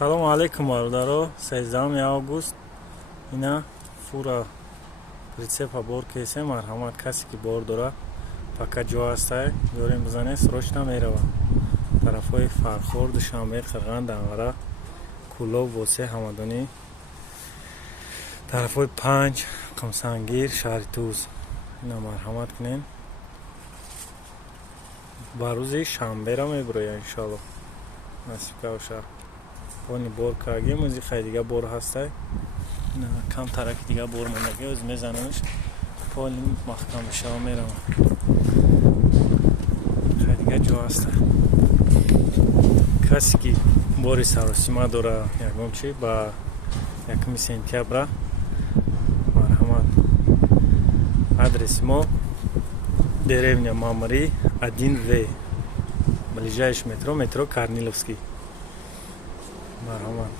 Салому алейкум бародаро. 13 август ина фура прицепа бор кесе марҳамат касе ки бор дора пока ҷо ҳастай дорем бизане срочно мерава тарафҳои Фархорд, Шамер, Қирған, Данғара, Кӯлоб, Восе, Ҳамадонӣ, тарафҳои Панҷ, Қумсангир, Шаҳри Туз. Ина марҳамат кунен. Ба рӯзи шанбера мебуроя иншоалло насиб кавша пони бор карги музи хай дига бор ҳастай ина кам тараки дига бор мондаги оз мезанамш пони маҳкам шава мерава хай дига ҷо ҳастай. Касе ки бори саросима дора ягон чи ба 1 сентябра марҳамат адреси мо деревня Мамри 1В, ближайший метро Корниловский. Марҳамат.